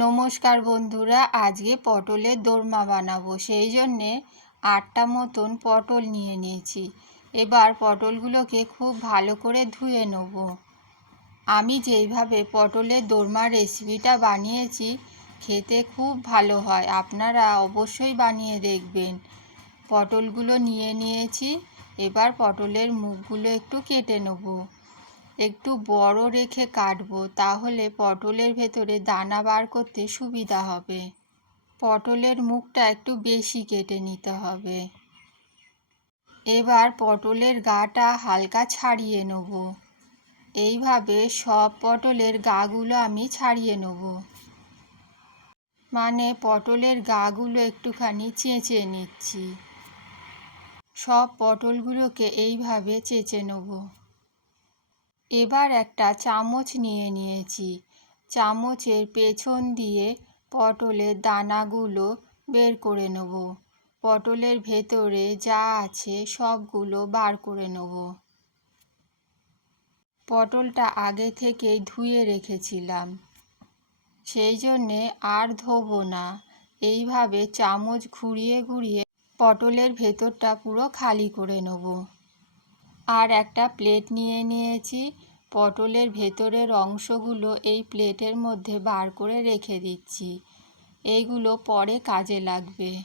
নমস্কার বন্ধুরা, আজকে পটলের দোরমা বানাবো। সেই জন্যে আটটা মতন পটল নিয়ে নিয়েছি। এবার পটলগুলোকে খুব ভালো করে ধুয়ে নেব। আমি যেইভাবে পটলের দোরমা রেসিপিটা বানিয়েছি, খেতে খুব ভালো হয়। আপনারা অবশ্যই বানিয়ে দেখবেন। পটলগুলো নিয়ে নিয়েছি। এবার পটলের মুখগুলো একটু কেটে নেব। একটু বড় রেখে কাটবো, তাহলে পটলের ভেতরে দানা বার করতে সুবিধা হবে। পটলের মুখটা একটু বেশি কেটে নিতে হবে। এবার পটলের গাটা হালকা ছাড়িয়ে নেব। এইভাবে সব পটলের গাগুলো আমি ছাড়িয়ে নেব। মানে পটলের গাগুলো একটুখানি চেঁচে নিচ্ছি। সব পটলগুলোকে এইভাবে চেঁচে নেব। এবার একটা চামচ নিয়ে নিয়েছি। চামচের পেছন দিয়ে পটলের দানাগুলো বের করে নেব। পটলের ভেতরে যা আছে সবগুলো বার করে নেব। পটলটা আগে থেকেই ধুয়ে রেখেছিলাম। সেই জন্যে আর ধোবো না। এইভাবে চামচ ঘুরিয়ে ঘুরিয়ে পটলের ভেতরটা পুরো খালি করে নেব। আর একটা প্লেট নিয়ে নিয়েছি। পটলের ভেতরের অংশগুলো এই প্লেটের মধ্যে বার করে রেখে দিচ্ছি। এইগুলো পরে কাজে লাগবে।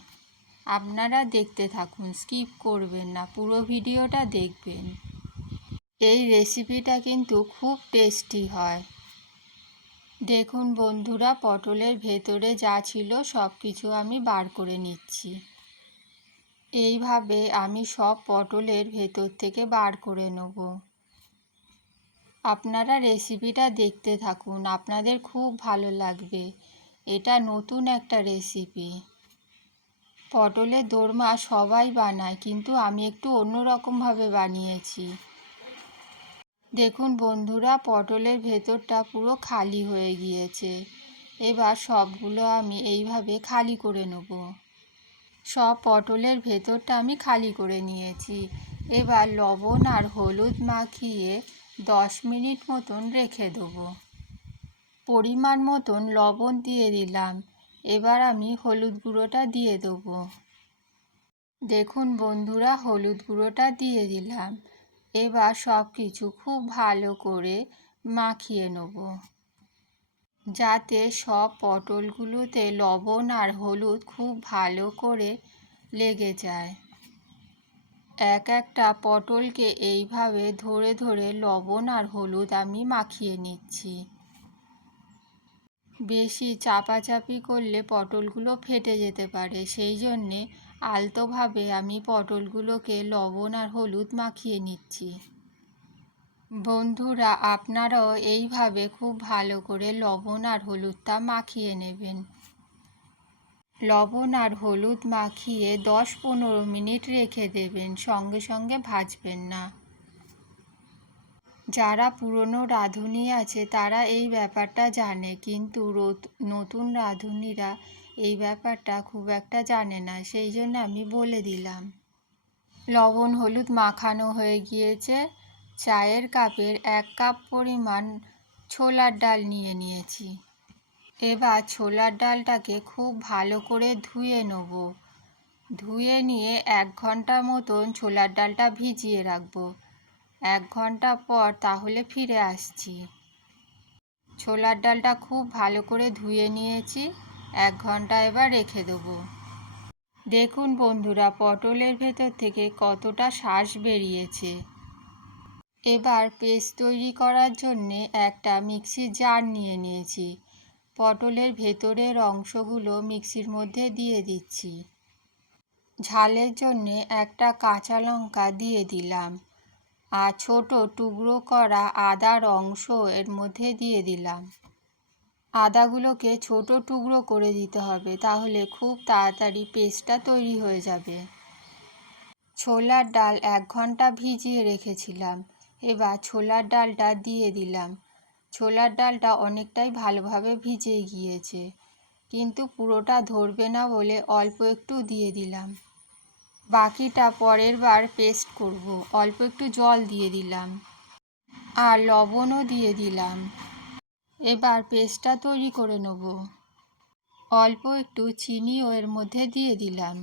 আপনারা দেখতে থাকুন, স্কিপ করবেন না, পুরো ভিডিওটা দেখবেন। এই রেসিপিটা কিন্তু খুব টেস্টি হয়। দেখুন বন্ধুরা, পটলের ভেতরে যা ছিল সব কিছু আমি বার করে নিচ্ছি। এইভাবে আমি সব পটলের ভেতর থেকে বার করে নেব। আপনারা রেসিপিটা দেখতে থাকুন, আপনাদের খুব ভালো লাগবে। এটা নতুন একটা রেসিপি পটলের দোরমা সবাই বানায়, কিন্তু আমি একটু অন্যরকমভাবে বানিয়েছি। দেখুন বন্ধুরা, পটলের ভেতরটা পুরো খালি হয়ে গিয়েছে। এবার সবগুলো আমি এইভাবে খালি করে নেব। সব পটলের ভেতরটা আমি খালি করে নিয়েছি। এবার লবণ আর হলুদ মাখিয়ে দশ মিনিট মতন রেখে দেবো। পরিমাণ মতন লবণ দিয়ে দিলাম। এবার আমি হলুদ গুঁড়োটা দিয়ে দেবো। দেখুন বন্ধুরা, হলুদ গুঁড়োটা দিয়ে দিলাম। এবার সব কিছু খুব ভালো করে মাখিয়ে নেব। যাতে সব পটলগুলোতে লবণ আর হলুদ খুব ভালো করে লেগে যায়। এক একটা পটলকে এইভাবে ধরে ধরে লবণ আর হলুদ আমি মাখিয়ে নিচ্ছি। বেশি চাপাচাপি করলে পটলগুলো ফেটে যেতে পারে, সেই জন্যে আলতোভাবে আমি পটলগুলোকে লবণ আর হলুদ মাখিয়ে নিচ্ছি। বন্ধুরা, আপনারাও এইভাবে খুব ভালো করে লবণ আর হলুদটা মাখিয়ে নেবেন। লবণ আর হলুদ মাখিয়ে দশ পনেরো মিনিট রেখে দেবেন, সঙ্গে সঙ্গে ভাজবেন না। যারা পুরনো রাঁধুনি আছে, তারা এই ব্যাপারটা জানে, কিন্তু নতুন রাঁধুনিরা এই ব্যাপারটা খুব একটা জানে না, সেই জন্য আমি বলে দিলাম। লবণ হলুদ মাখানো হয়ে গিয়েছে, চায়ের কাপের এক কাপ পরিমাণ ছোলার ডাল নিয়ে নিয়েছি। এবার ছোলার ডালটাকে খুব ভালো করে ধুয়ে নেব। ধুয়ে নিয়ে এক ঘণ্টা মতন ছোলার ডালটা ভিজিয়ে রাখব। এক ঘণ্টা পর তাহলে ফিরে আসছি। ছোলার ডালটা খুব ভালো করে ধুয়ে নিয়েছি। এক ঘণ্টা এবার রেখে দেবো। দেখুন বন্ধুরা, পটলের ভেতর থেকে কতটা শ্বাস বেরিয়েছে। এবার পেস্ট তৈরি করার জন্যে একটা মিক্সির জার নিয়ে নিয়েছি। পটলের ভেতরের অংশগুলো মিক্সির মধ্যে দিয়ে দিচ্ছি। ঝালের জন্যে একটা কাঁচা লঙ্কা দিয়ে দিলাম আর ছোট টুকরো করা আদার অংশ এর মধ্যে দিয়ে দিলাম। আদাগুলোকে ছোট টুকরো করে দিতে হবে তাহলে খুব তাড়াতাড়ি পেস্টটা তৈরি হয়ে যাবে। ছোলার ডাল এক ঘণ্টা ভিজিয়ে রেখেছিলাম, এবার ছোলার ডালটা দিয়ে দিলাম। ছোলার ডালটা অনেকটাই ভালোভাবে ভিজে গিয়েছে, কিন্তু পুরোটা ধরবে না বলে অল্প একটু দিয়ে দিলাম। বাকিটা পরের বার পেস্ট করব, অল্প একটু জল দিয়ে দিলাম আর লবণও দিয়ে দিলাম। এবার পেস্টটা তৈরি করে নেব। অল্প একটু চিনিও এর মধ্যে দিয়ে দিলাম।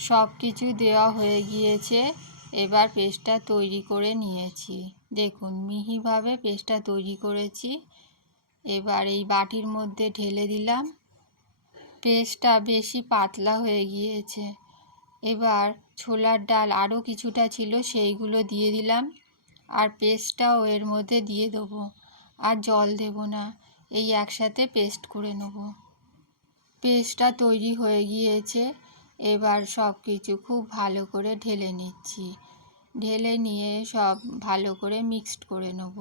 সব কিছু দেওয়া হয়ে গিয়েছে। এবার পেস্টটা তৈরি করে নিয়েছি। দেখুন, মিহিভাবে পেস্টটা তৈরি করেছি। এবার এই বাটির মধ্যে ঢেলে দিলাম। পেস্টটা বেশি পাতলা হয়ে গিয়েছে। এবার ছোলার ডাল আরও কিছুটা ছিল, সেইগুলো দিয়ে দিলাম। আর পেস্টটাও এর মধ্যে দিয়ে দেবো। আর জল দেব না, এই একসাথে পেস্ট করে নেব। পেস্টটা তৈরি হয়ে গিয়েছে। এবার সব কিছু খুব ভালো করে ঢেলে নিচ্ছি। ঢেলে নিয়ে সব ভালো করে মিক্সড করে নেব।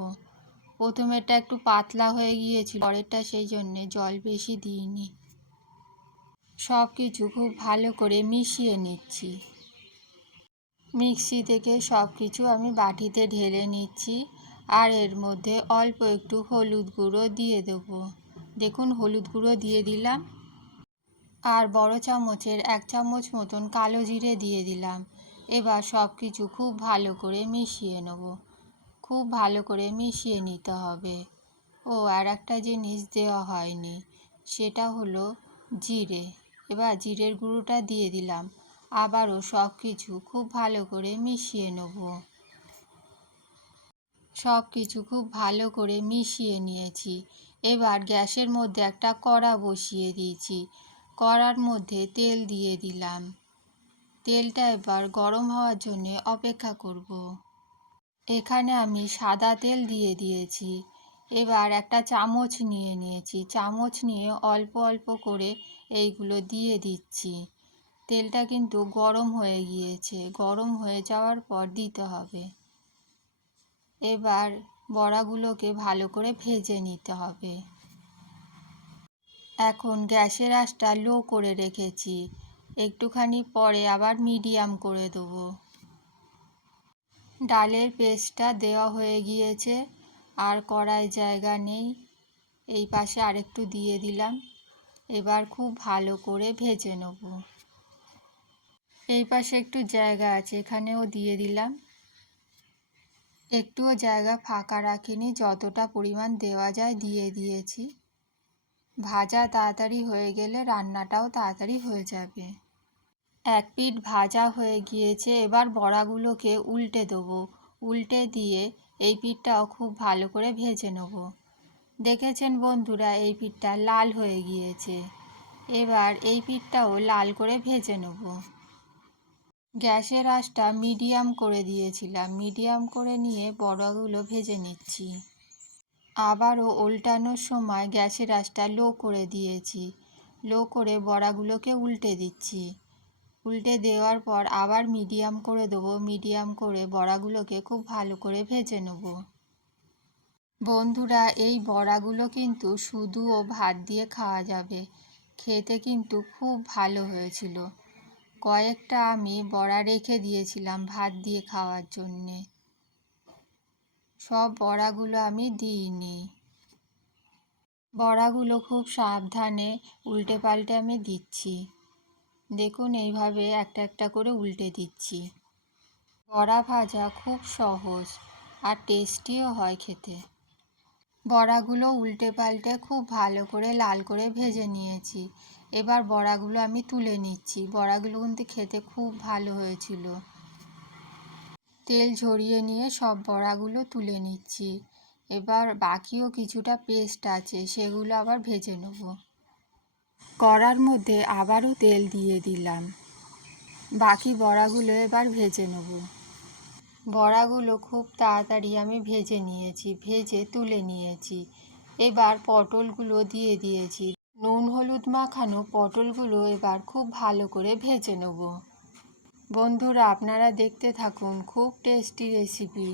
প্রথমেরটা একটু পাতলা হয়ে গিয়েছিল, পরেরটা সেই জন্যে জল বেশি দিইনি। সব কিছু খুব ভালো করে মিশিয়ে নিচ্ছি। মিক্সি থেকে সব কিছু আমি বাটিতে ঢেলে নিচ্ছি আর এর মধ্যে অল্প একটু হলুদ গুঁড়ো দিয়ে দেবো। দেখুন, হলুদ গুঁড়ো দিয়ে দিলাম। আর বড় চামচের এক চামচ মতন কালো জিরে দিয়ে দিলাম। এবার সব কিছু খুব ভালো করে মিশিয়ে নেব। খুব ভালো করে মিশিয়ে নিতে হবে। ও, আর একটা জিনিস দেওয়া হয়নি। সেটা হলো জিরে। এবার জিরের গুঁড়োটা দিয়ে দিলাম। আবারও সব কিছু খুব ভালো করে মিশিয়ে নেব। সব কিছু খুব ভালো করে মিশিয়ে নিয়েছি। এবার গ্যাসের মধ্যে একটা কড়া বসিয়ে দিয়েছি। কড়ার মধ্যে তেল দিয়ে দিলাম। তেলটা এবার গরম হওয়ার জন্য অপেক্ষা করব। এখানে আমি সাদা তেল দিয়ে দিয়েছি। এবার একটা চামচ নিয়ে নিয়েছি। চামচ নিয়ে অল্প অল্প করে এইগুলো দিয়ে দিচ্ছি। তেলটা কিন্তু গরম হয়ে গিয়েছে। গরম হয়ে যাওয়ার পর দিতে হবে। এবার বড়াগুলোকে ভালো করে ভেজে নিতে হবে। এখন গ্যাসের আঁচটা লো করে রেখেছি। একটুখানি পরে আবার মিডিয়াম করে দেবো। ডালের পেস্টটা দেওয়া হয়ে গিয়েছে, আর কড়াই জায়গা নেই। এই পাশে আরেকটু দিয়ে দিলাম। এবার খুব ভালো করে ভেজে নেব। এই পাশে একটু জায়গা আছে, এখানেও দিয়ে দিলাম। একটুও জায়গা ফাঁকা রাখিনি, যতটা পরিমাণ দেওয়া যায় দিয়ে দিয়েছি। ভাজা তাড়াতাড়ি হয়ে গেলে রান্নাটাও তাড়াতাড়ি হয়ে যাবে। এক পিঠ ভাজা হয়ে গিয়েছে, এবার বড়াগুলোকে উল্টে দেবো। উল্টে দিয়ে এই পিঠটাও খুব ভালো করে ভেজে নেব। দেখেছেন বন্ধুরা, এই পিঠটা লাল হয়ে গিয়েছে। এবার এই পিঠটাও লাল করে ভেজে নেব। গ্যাসের আঁচটা মিডিয়াম করে দিয়েছিলাম। মিডিয়াম করে নিয়ে বড়াগুলো ভেজে নিচ্ছি। আবারও উল্টানোর সময় গ্যাসের আঁচটা লো করে দিয়েছি। লো করে বড়াগুলোকে উল্টে দিচ্ছি। উল্টে দেওয়ার পর আবার মিডিয়াম করে দেবো, মিডিয়াম করে বড়াগুলোকে খুব ভালো করে ভেজে নেব। বন্ধুরা, এই বড়াগুলো কিন্তু শুধু ও ভাত দিয়ে খাওয়া যাবে। খেতে কিন্তু খুব ভালো হয়েছিল। কয়েকটা আমি বড়া রেখে দিয়েছিলাম ভাত দিয়ে খাওয়ার জন্যে। সব বড়াগুলো আমি দিইনি। বড়াগুলো খুব সাবধানে উল্টে পাল্টে আমি দিচ্ছি। দেখুন, এইভাবে একটা একটা করে উল্টে দিচ্ছি। বড়া ভাজা খুব সহজ আর টেস্টিও হয় খেতে। বড়াগুলো উল্টে পাল্টে খুব ভালো করে লাল করে ভেজে নিয়েছি। এবার বড়াগুলো আমি তুলে নিচ্ছি। বড়াগুলো কিন্তু খেতে খুব ভালো হয়েছিল। তেল ঝরিয়ে নিয়ে সব বড়াগুলো তুলে নিচ্ছি। এবার বাকিও কিছুটা পেস্ট আছে, সেগুলো আবার ভেজে নেব। কড়ার মধ্যে আবারও তেল দিয়ে দিলাম। বাকি বড়াগুলো এবার ভেজে নেব। বড়াগুলো খুব তাড়াতাড়ি আমি ভেজে নিয়েছি, ভেজে তুলে নিয়েছি। এবার পটলগুলো দিয়ে দিয়েছি। নুন হলুদ মাখানো পটলগুলো এবার খুব ভালো করে ভেজে নেব। বন্ধুরা, আপনারা দেখতে থাকুন, খুব টেস্টি রেসিপি।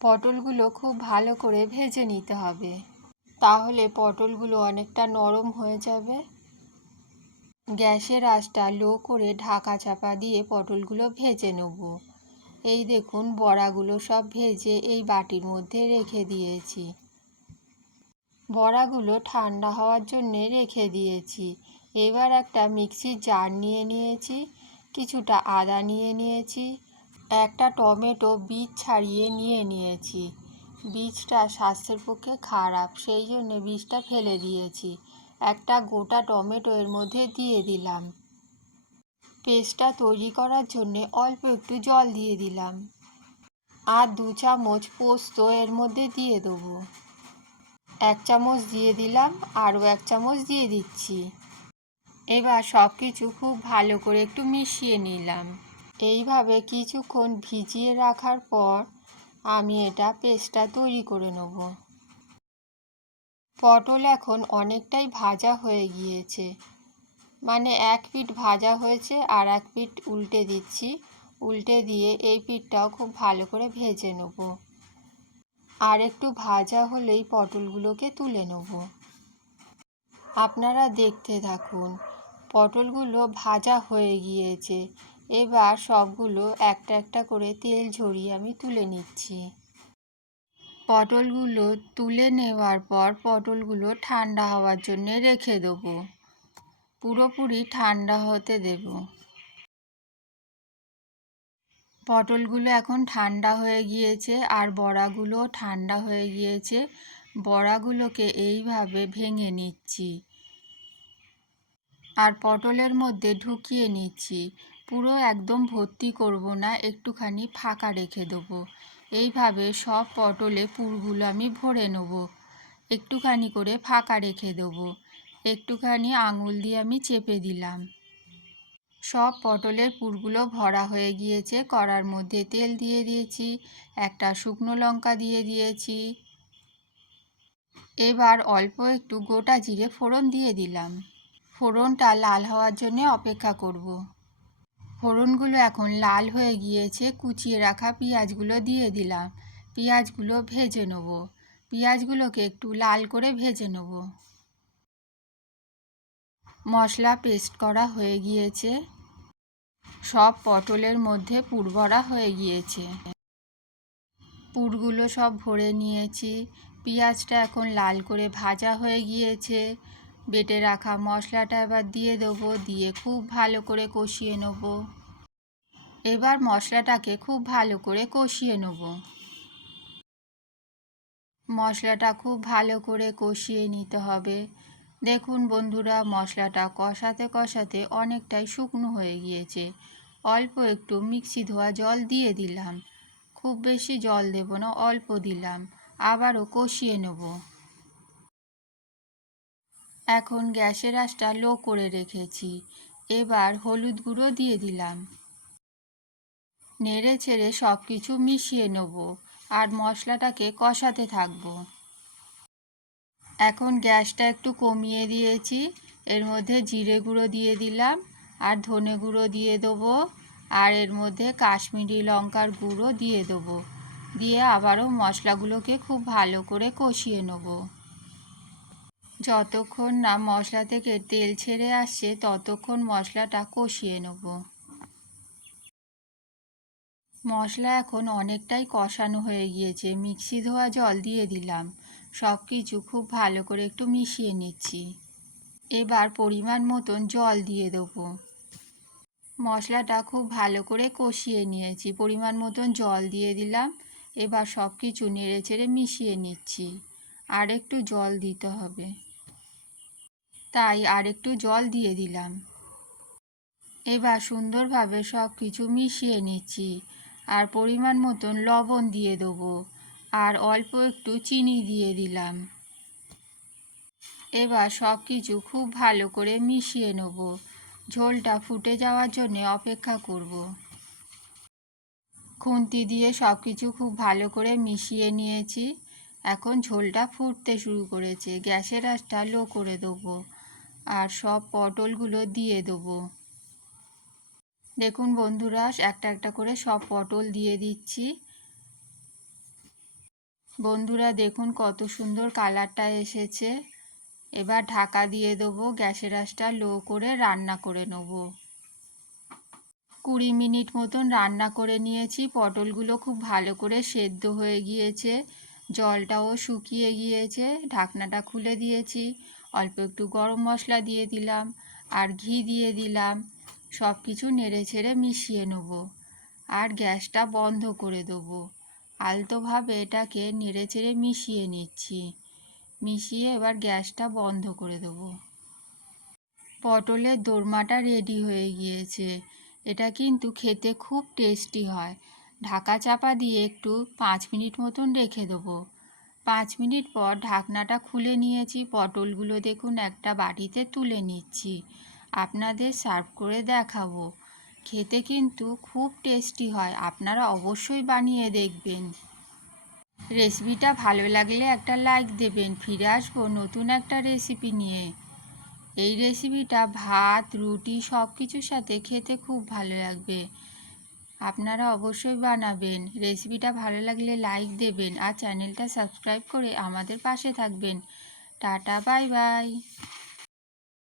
পটলগুলো খুব ভালো করে ভেজে নিতে হবে। তাহলে পটলগুলো অনেকটা নরম হয়ে যাবে। গ্যাসের আঁচটা লো করে ঢাকা চাপা দিয়ে পটলগুলো ভেজে নেব। এই দেখুন, বড়াগুলো সব ভেজে এই বাটির মধ্যে রেখে দিয়েছি। বড়াগুলো ঠান্ডা হওয়ার জন্যে রেখে দিয়েছি। এবার একটা মিক্সির জার নিয়ে নিয়েছি, কিছুটা আদা নিয়ে নিয়েছি, একটা টমেটো বীজ ছাড়িয়ে নিয়ে নিয়েছি। বীজটা স্বাস্থ্যের পক্ষে খারাপ, সেই জন্য বীজটা ফেলে দিয়েছি। একটা গোটা টমেটো এর মধ্যে দিয়ে দিলাম। পেস্টটা তৈরি করার জন্যে অল্প একটু জল দিয়ে দিলাম। আর দু চামচ পোস্ত এর মধ্যে দিয়ে দেবো। এক চামচ দিয়ে দিলাম, আরও এক চামচ দিয়ে দিচ্ছি। এবার সব কিছু খুব ভালো করে একটু মিশিয়ে নিলাম। এইভাবে কিছুক্ষণ ভিজিয়ে রাখার পর আমি এটা পেস্টটা তৈরি করে নেব। পটল এখন অনেকটাই ভাজা হয়ে গিয়েছে। মানে এক পিঠ ভাজা হয়েছে আর এক পিঠ উল্টে দিচ্ছি। উল্টে দিয়ে এই পিঠটাও খুব ভালো করে ভেজে নেব। আর একটু ভাজা হলেই পটলগুলোকে তুলে নেব। আপনারা দেখতে থাকুন, পটলগুলো ভাজা হয়ে গিয়েছে। এবার সবগুলো একটা একটা করে তেল ঝরিয়ে আমি তুলে নিচ্ছি। পটলগুলো তুলে নেওয়ার পর পটলগুলো ঠান্ডা হওয়ার জন্য রেখে দেবো। পুরোপুরি ঠান্ডা হতে দেব। পটলগুলো এখন ঠান্ডা হয়ে গিয়েছে আর বড়াগুলো ঠান্ডা হয়ে গিয়েছে। বড়াগুলোকে এইভাবে ভেঙে নিচ্ছি। আর পটলের মধ্যে ঢুকিয়ে নিচ্ছি। পুরো একদম ভর্তি করব না, একটুখানি ফাঁকা রেখে দেবো। এইভাবে সব পটলে পুরগুলো আমি ভরে নেব। একটুখানি করে ফাঁকা রেখে দেবো। একটুখানি আঙুল দিয়ে আমি চেপে দিলাম। সব পটলের পুরগুলো ভরা হয়ে গিয়েছে, কড়ার মধ্যে তেল দিয়ে দিয়েছি, একটা শুকনো লঙ্কা দিয়ে দিয়েছি। এবার অল্প একটু গোটা জিরে ফোড়ন দিয়ে দিলাম। ফোড়নটা লাল হওয়ার জন্য অপেক্ষা করব। ফোড়নগুলো এখন লাল হয়ে গিয়েছে, কুচিয়ে রাখা পেঁয়াজগুলো দিয়ে দিলাম। পেঁয়াজগুলো ভেজে নেব। পেঁয়াজগুলোকে একটু লাল করে ভেজে নেব। মশলা পেস্ট করা হয়ে গিয়েছে। সব পটলের মধ্যে পুর ভরা হয়ে গিয়েছে। পুরগুলো সব ভরে নিয়েছি। পেঁয়াজটা এখন লাল করে ভাজা হয়ে গিয়েছে। বেটে রাখা মশলাটা এবার দিয়ে দেবো, দিয়ে খুব ভালো করে কষিয়ে নেব। এবার মশলাটাকে খুব ভালো করে কষিয়ে নেব। মশলাটা খুব ভালো করে কষিয়ে নিতে হবে। দেখুন বন্ধুরা, মশলাটা কষাতে কষাতে অনেকটাই শুকনো হয়ে গিয়েছে। অল্প একটু মিক্সি ধোয়া জল দিয়ে দিলাম। খুব বেশি জল দেব না, অল্প দিলাম। আবারও কষিয়ে নেব। এখন গ্যাসের আঁচটা লো করে রেখেছি। এবার হলুদ গুঁড়ো দিয়ে দিলাম। নেড়ে ছেড়ে সব কিছু মিশিয়ে নেব আর মশলাটাকে কষাতে থাকব। এখন গ্যাসটা একটু কমিয়ে দিয়েছি। এর মধ্যে জিরে গুঁড়ো দিয়ে দিলাম আর ধনে গুঁড়ো দিয়ে দেবো আর এর মধ্যে কাশ্মীরি লঙ্কার গুঁড়ো দিয়ে দেবো। দিয়ে আবারও মশলাগুলোকে খুব ভালো করে কষিয়ে নেব। যতক্ষণ না মশলা থেকে তেল ছেড়ে আসছে, ততক্ষণ মশলাটা কষিয়ে নেব। মশলা এখন অনেকটাই কষানো হয়ে গিয়েছে। মিক্সি ধোয়া জল দিয়ে দিলাম। সব কিছু খুব ভালো করে একটু মিশিয়ে নিচ্ছি। এবার পরিমাণ মতন জল দিয়ে দেবো। মশলাটা খুব ভালো করে কষিয়ে নিয়েছি। পরিমাণ মতন জল দিয়ে দিলাম। এবার সব কিছু নেড়ে চেড়ে মিশিয়ে নিচ্ছি। আর একটু জল দিতে হবে। তাই আর একটু জল দিয়ে দিলাম। এবার সুন্দরভাবে সব কিছু মিশিয়ে নিচ্ছি। আর পরিমাণ মতন লবণ দিয়ে দেবো। আর অল্প একটু চিনি দিয়ে দিলাম। এবার সব কিছু খুব ভালো করে মিশিয়ে নেব। ঝোলটা ফুটে যাওয়ার জন্য অপেক্ষা করব। খুন্তি দিয়ে সব কিছু খুব ভালো করে মিশিয়ে নিয়েছি। এখন ঝোলটা ফুটতে শুরু করেছে। গ্যাসের আঁচটা লো করে দেবো। আর সব পটলগুলো দিয়ে দেবো। দেখুন বন্ধুরা, একটা একটা করে সব পটল দিয়ে দিচ্ছি। বন্ধুরা, দেখুন কত সুন্দর কালারটা এসেছে। এবার ঢাকা দিয়ে দেবো, গ্যাসের আঁচটা লো করে রান্না করে নেব। কুড়ি মিনিট মতন রান্না করে নিয়েছি। পটলগুলো খুব ভালো করে সেদ্ধ হয়ে গিয়েছে। জলটাও শুকিয়ে গিয়েছে। ঢাকনাটা খুলে দিয়েছি। অল্প একটু গরম মশলা দিয়ে দিলাম আর ঘি দিয়ে দিলাম। সব কিছু নেড়ে ছেড়ে মিশিয়ে নেব আর গ্যাসটা বন্ধ করে দেবো। আলতোভাবে এটাকে নেড়ে ছেড়ে মিশিয়ে নিচ্ছি। মিশিয়ে এবার গ্যাসটা বন্ধ করে দেবো। পটলের দোরমাটা রেডি হয়ে গিয়েছে। এটা কিন্তু খেতে খুব টেস্টি হয়। ঢাকা চাপা দিয়ে একটু পাঁচ মিনিট মতন রেখে দেবো। পাঁচ মিনিট পর ঢাকনাটা খুলে নিয়েছি। পটলগুলো দেখুন একটা বাটিতে তুলে নিচ্ছি। আপনাদের সার্ভ করে দেখাবো। খেতে কিন্তু খুব টেস্টি হয়। আপনারা অবশ্যই বানিয়ে দেখবেন। রেসিপিটা ভালো লাগলে একটা লাইক দেবেন। ফিরে আসব নতুন একটা রেসিপি নিয়ে। এই রেসিপিটা ভাত, রুটি সব কিছুর সাথে খেতে খুব ভালো লাগবে। আপনারা অবশ্যই বানাবেন। রেসিপিটা ভালো লাগলে লাইক দেবেন আর চ্যানেলটা সাবস্ক্রাইব করে আমাদের পাশে থাকবেন। Tata, bye bye.